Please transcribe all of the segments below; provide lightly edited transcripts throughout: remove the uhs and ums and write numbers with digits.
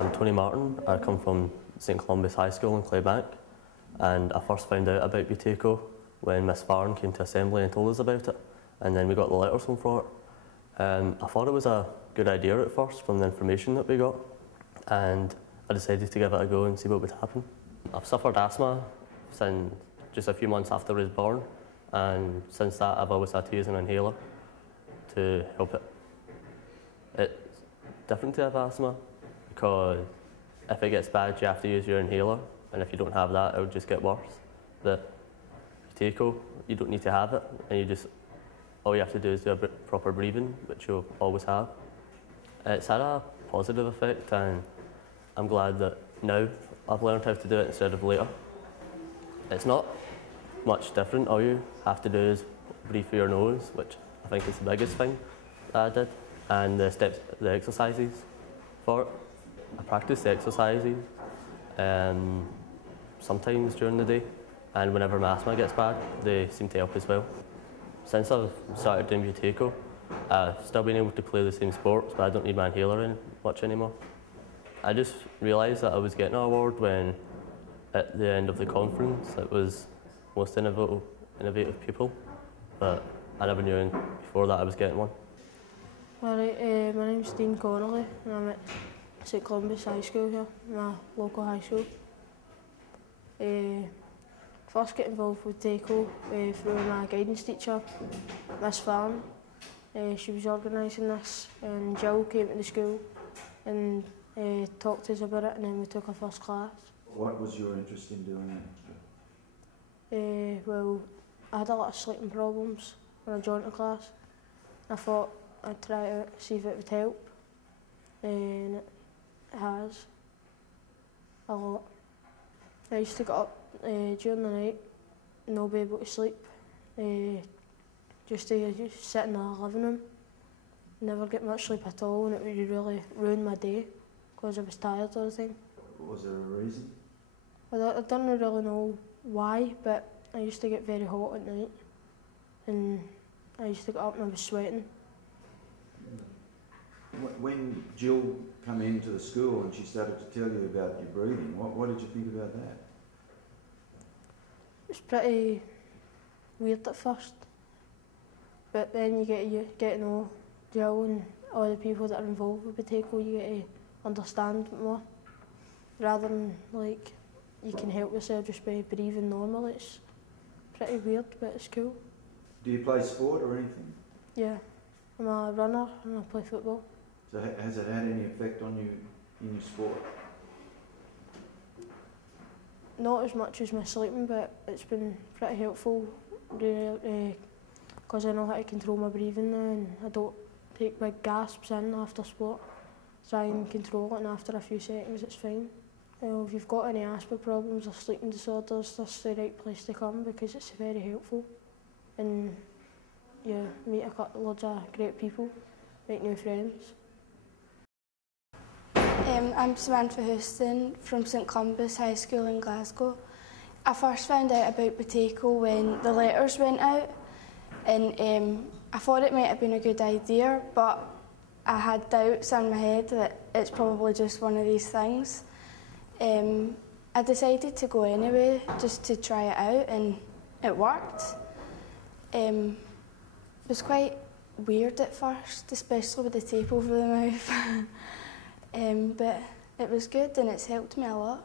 I'm Tony Martin. I come from St Columbas High School in Claybank, and I first found out about Buteyko when Miss Farren came to assembly and told us about it, and then we got the letters home for it. I thought it was a good idea at first from the information that we got, and I decided to give it a go and see what would happen. I've suffered asthma since just a few months after I was born, and since that I've always had to use an inhaler to help it. It's different to have asthma because if it gets bad you have to use your inhaler, and if you don't have that it'll just get worse. But Buteyko, you don't need to have it, and all you have to do is do a proper breathing, which you'll always have. It's had a positive effect, and I'm glad that now I've learned how to do it instead of later. It's not much different. All you have to do is breathe through your nose, which I think is the biggest thing that I did, and the exercises for it. I practice the exercises sometimes during the day, and whenever my asthma gets bad, they seem to help as well. Since I've started doing Buteyko, I've still been able to play the same sports, but I don't need my inhaler much anymore. I just realised that I was getting an award when, at the end of the conference, it was most innovative people, but I never knew before that I was getting one. Alright, my name's Dean Connolly, and I'm at St Columbas High School here, my local high school. First got involved with Buteyko through my guidance teacher, Miss Farren. She was organising this, and Jill came to the school and talked to us about it, and then we took our first class. What was your interest in doing it? Well, I had a lot of sleeping problems when I joined the class. I thought I'd try it out, see if it would help, and it has a lot. I used to get up during the night and not be able to sleep, just to sit in the living room, never get much sleep at all, and it would really ruin my day because I was tired all the time. Was there a reason? I don't really know why, but I used to get very hot at night, and I used to get up and I was sweating. When Jill came into the school and she started to tell you about your breathing, what did you think about that? It was pretty weird at first, but then you get to know Jill and all the people that are involved with Buteyko. You get to understand more, rather than like you can help yourself just by breathing normal. It's pretty weird, but it's cool. Do you play sport or anything? Yeah, I'm a runner and I play football. So has it had any effect on you in your sport? Not as much as my sleeping, but it's been pretty helpful because I know how to control my breathing now, and I don't take big gasps in after sport. Try and control it, and after a few seconds it's fine. If you've got any asthma problems or sleeping disorders, that's the right place to come because it's very helpful. And you meet loads of great people, make new friends. I'm Samantha Houston from St Columbas High School in Glasgow. I first found out about Buteyko when the letters went out, and I thought it might have been a good idea, but I had doubts in my head that it's probably just one of these things. I decided to go anyway, just to try it out, and it worked. It was quite weird at first, especially with the tape over the mouth. But it was good and it's helped me a lot.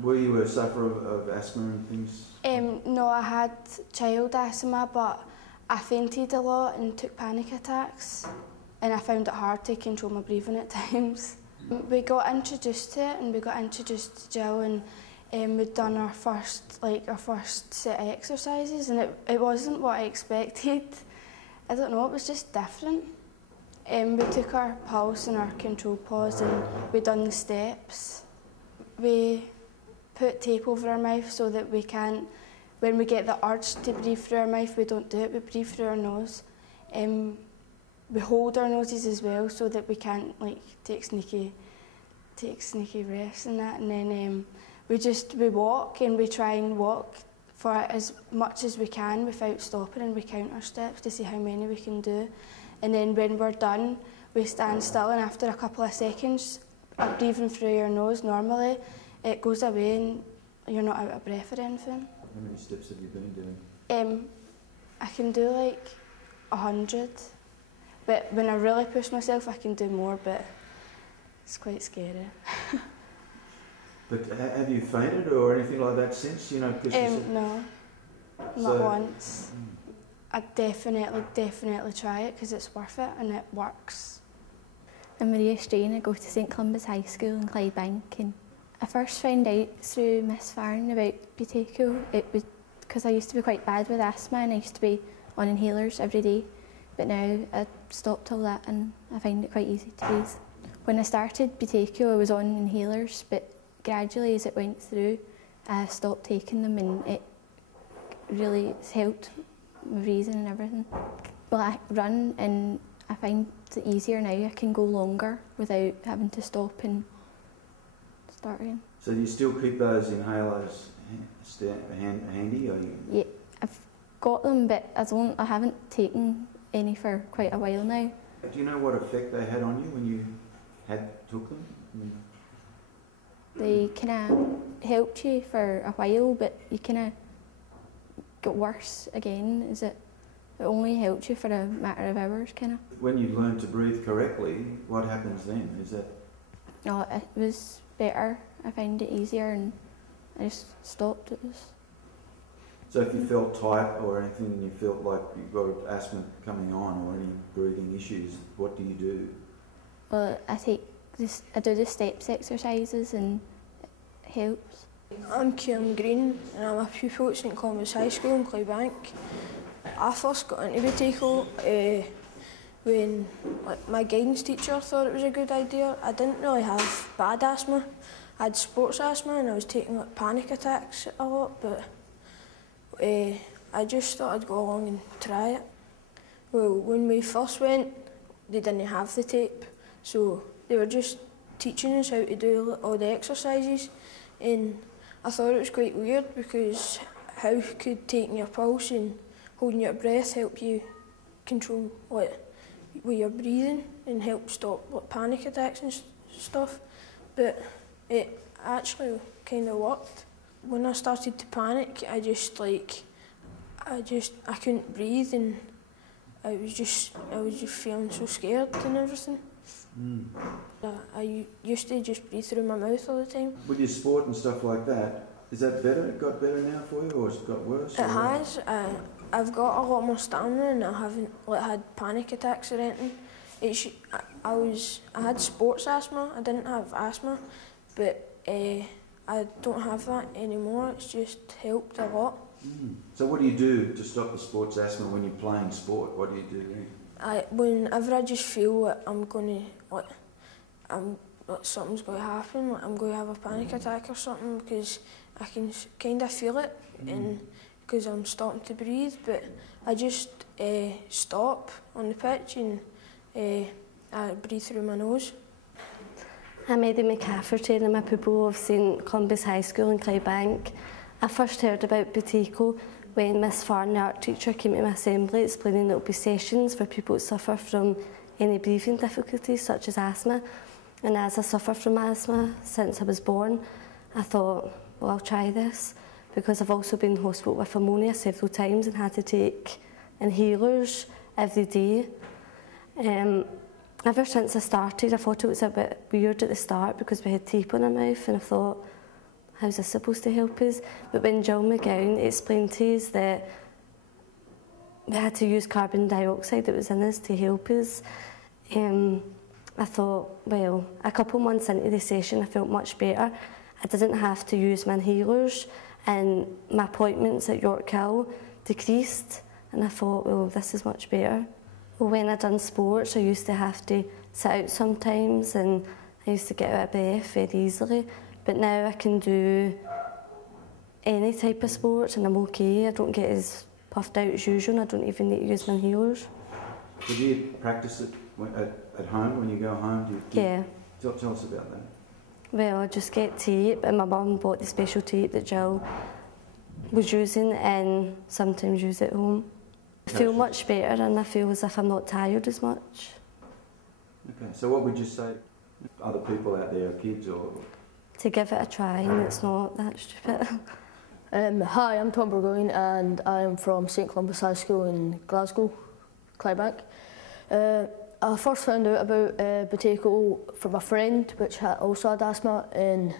Were you a sufferer of asthma and things? No, I had child asthma, but I fainted a lot and took panic attacks, and I found it hard to control my breathing at times. We got introduced to it, and we got introduced to Jill, and we'd done our first set of exercises, and it wasn't what I expected. I don't know, it was just different. We took our pulse and our control pause, and we done the steps. We put tape over our mouth so that we can't, when we get the urge to breathe through our mouth, we don't do it, we breathe through our nose. We hold our noses as well so that we can't take sneaky breaths and that. And then we walk, and we try and walk for as much as we can without stopping, and we count our steps to see how many we can do. And then when we're done, we stand still, and after a couple of seconds, breathing through your nose normally, it goes away and you're not out of breath or anything. How many steps have you been doing? I can do like 100, but when I really push myself I can do more, but it's quite scary. But have you fainted or anything like that since? You know, 'cause you said... No, not once. I'd definitely try it because it's worth it and it works. I'm Maria Strain. I go to St Columbas High School in Clydebank, and I first found out through Miss Farren about Buteyko. It was because I used to be quite bad with asthma and I used to be on inhalers every day, but now I've stopped all that and I find it quite easy to breathe. When I started Buteyko I was on inhalers, but gradually as it went through I stopped taking them and it really has helped my breathing and everything. Well, I run and I find it easier now. I can go longer without having to stop and start again. So do you still keep those inhalers handy? Or you... Yeah, I've got them, but I haven't taken any for quite a while now. Do you know what effect they had on you when you took them? They kind of helped you for a while, but you kind of got worse again. It only helped you for a matter of hours, kind of. When you learn to breathe correctly, what happens then? Is that? No, it was better. I found it easier, and I just stopped it. So if you felt tight or anything, and you felt like you've got asthma coming on or any breathing issues, what do you do? Well, I do the steps exercises, and it helps. I'm Kieran Green and I'm a pupil at St Columbas High School in Clydebank. I first got into Buteyko when my guidance teacher thought it was a good idea. I didn't really have bad asthma. I had sports asthma and I was taking panic attacks a lot, but I just thought I'd go along and try it. Well, when we first went, they didn't have the tape, so they were just teaching us how to do all the exercises, and I thought it was quite weird because how could taking your pulse and holding your breath help you control with your breathing and help stop panic attacks and stuff, but it actually kind of worked. When I started to panic, I couldn't breathe and I was just feeling so scared and everything. I used to just breathe through my mouth all the time. With your sport and stuff like that, is that better? It got better now for you, or has it got worse? It has. I've got a lot more stamina and I haven't had panic attacks or anything. I had sports asthma. I didn't have asthma, but I don't have that anymore. It's just helped a lot. So what do you do to stop the sports asthma when you're playing sport? What do you do then? Whenever I just feel that something's going to happen, I'm going to have a panic attack or something, because I can kind of feel it, and because I'm starting to breathe, but I just stop on the pitch and I breathe through my nose. I'm Eddie McCafferty and I'm a pupil of St Columbas High School in Clydebank. I first heard about Buteyko when Miss Farren, the art teacher, came to my assembly explaining that it would be sessions for people who suffer from any breathing difficulties such as asthma. And as I suffer from asthma since I was born, I thought, well, I'll try this, because I've also been in hospital with pneumonia several times and had to take inhalers every day. Ever since I started, I thought it was a bit weird at the start because we had tape on our mouth, and I thought, how's this supposed to help us? But when Jill McGowan explained to us that we had to use carbon dioxide that was in us to help us, I thought, well, a couple months into the session I felt much better. I didn't have to use my inhalers and my appointments at York Hill decreased, and I thought, well, this is much better. Well, when I done sports, I used to have to sit out sometimes and I used to get out of breath very easily. But now I can do any type of sports and I'm okay. I don't get as puffed out as usual and I don't even need to use my inhalers. So do you practice it at home when you go home? Yeah. Tell us about that. Well, I just get tape and my mum bought the special tape that Jill was using and sometimes use it at home. I feel much better and I feel as if I'm not tired as much. Okay, so what would you say? Other people out there, kids or... To give it a try and it's not that stupid. Hi, I'm Tom Burgoyne and I'm from St Columbas High School in Glasgow, Clybank. I first found out about Buteyko from a friend which also had asthma, and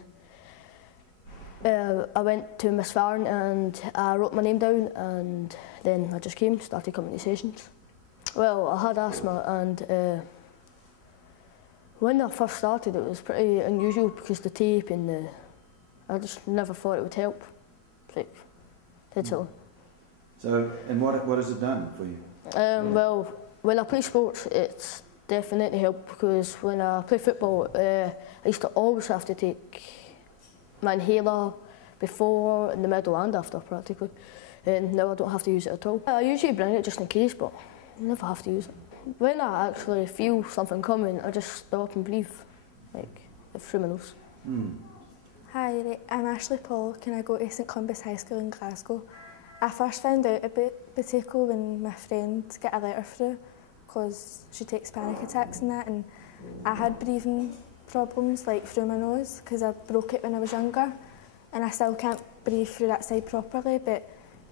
I went to Miss Farren and I wrote my name down, and then I just started coming to sessions. Well, I had asthma, and when I first started it was pretty unusual because the tape and I just never thought it would help. Like, that's all. So, and what has it done for you? Well, when I play sports, it's definitely helped, because when I play football, I used to always have to take my inhaler before, in the middle and after practically, and now I don't have to use it at all. I usually bring it just in case, but I never have to use it. When I actually feel something coming, I just stop and breathe, like through my nose. Hi, I'm Ashley Paul. Can I go to St Columbas High School in Glasgow? I first found out about Buteyko when my friend got a letter through, because she takes panic attacks and that, and I had breathing problems like through my nose because I broke it when I was younger, and I still can't breathe through that side properly, but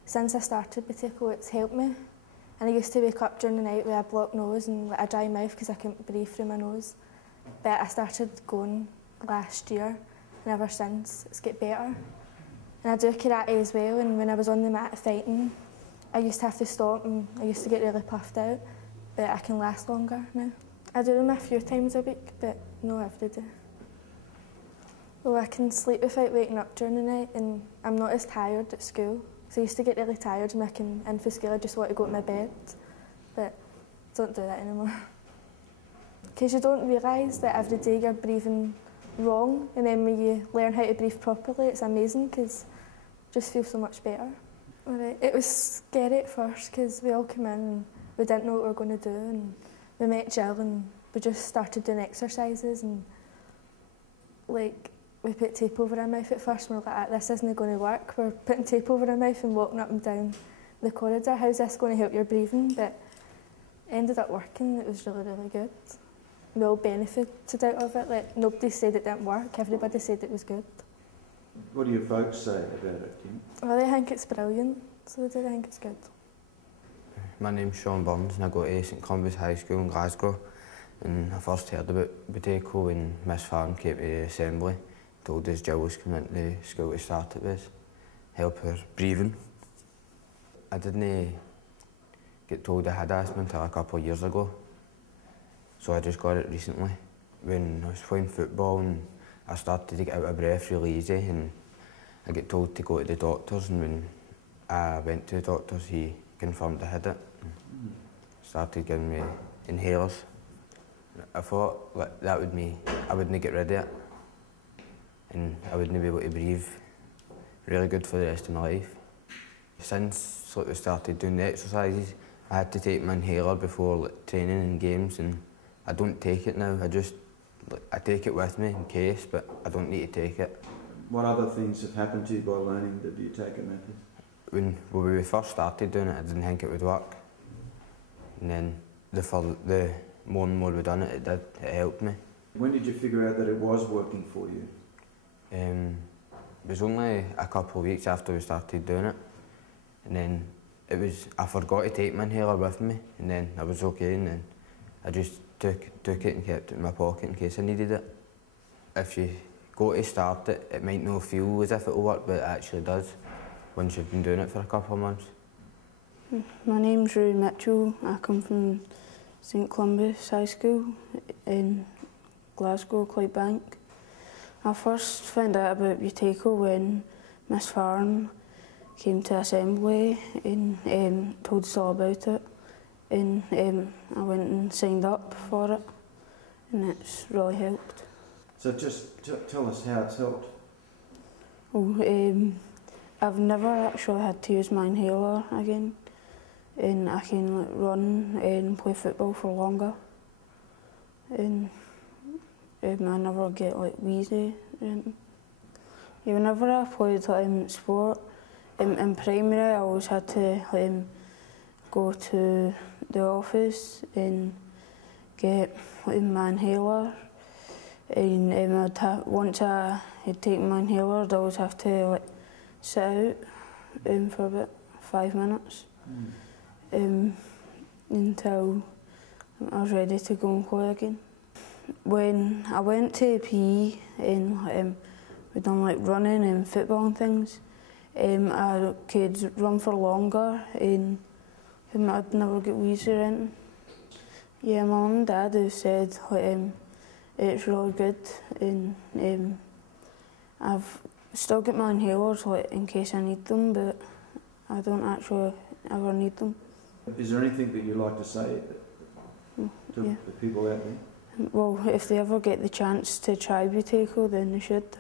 since I started Buteyko it's helped me. And I used to wake up during the night with a blocked nose and like a dry mouth because I couldn't breathe through my nose. But I started going last year, and ever since it's got better. And I do karate as well, and when I was on the mat fighting, I used to have to stop and I used to get really puffed out, but I can last longer now. I do them a few times a week, but not every day. Well, I can sleep without waking up during the night, and I'm not as tired at school. So I used to get really tired and making in for school, I just want to go to my bed, but don't do that anymore. Because you don't realise that every day you're breathing wrong, and then when you learn how to breathe properly, it's amazing because it just feels so much better. Right. It was scary at first because we all came in and we didn't know what we were going to do, and we met Jill and we just started doing exercises, and like we put tape over our mouth at first and we were like, this isn't going to work. We're putting tape over our mouth and walking up and down the corridor. How's this going to help your breathing? But it ended up working. It was really, really good. We all benefited out of it. Like, nobody said it didn't work. Everybody said it was good. What do your folks say about it, Kim? Well, they think it's brilliant, so they do think it's good. My name's Sean Burns and I go to St Columbas High School in Glasgow. And I first heard about Buteyko when Miss Farren came to the assembly, told us Jill was coming into school to start it with, help her breathing. I didn't get told I had asthma until a couple of years ago, so I just got it recently. When I was playing football and I started to get out of breath really easy, and I get told to go to the doctors, and when I went to the doctors he confirmed I had it. Started giving me inhalers. I thought like, that would mean I wouldn't get rid of it, and I wouldn't be able to breathe really good for the rest of my life. Since we started doing the exercises, I had to take my inhaler before training and games, and I don't take it now. I take it with me in case, but I don't need to take it. What other things have happened to you by learning the Buteyko method? When we first started doing it, I didn't think it would work. And then the more and more we done it, it helped me. When did you figure out that it was working for you? It was only a couple of weeks after we started doing it. And then I forgot to take my inhaler with me, and then I was okay, and then I just took it and kept it in my pocket in case I needed it. If you go to start it, it might not feel as if it will work, but it actually does once you've been doing it for a couple of months. My name's Rue Mitchell. I come from St Columbas High School in Glasgow, Clybank. I first found out about Buteyko when Miss Farren came to assembly and told us all about it. And I went and signed up for it, and it's really helped. So just tell us how it's helped. Well, I've never actually had to use my inhaler again, and I can run and play football for longer, and I never get wheezy. Whenever I played sport, in primary I always had to go to the office and get my inhaler, And once I had taken my inhaler, I'd always have to like sit out for about 5 minutes until I was ready to go and play again. When I went to PE and we done like running and football and things, I could run for longer and I'd never get wheezy or anything. Yeah, my mum and dad have said it's really good, and I've still got my inhalers like, in case I need them, but I don't actually ever need them. Is there anything that you'd like to say to the people out there? Well, if they ever get the chance to try Buteyko, then they should.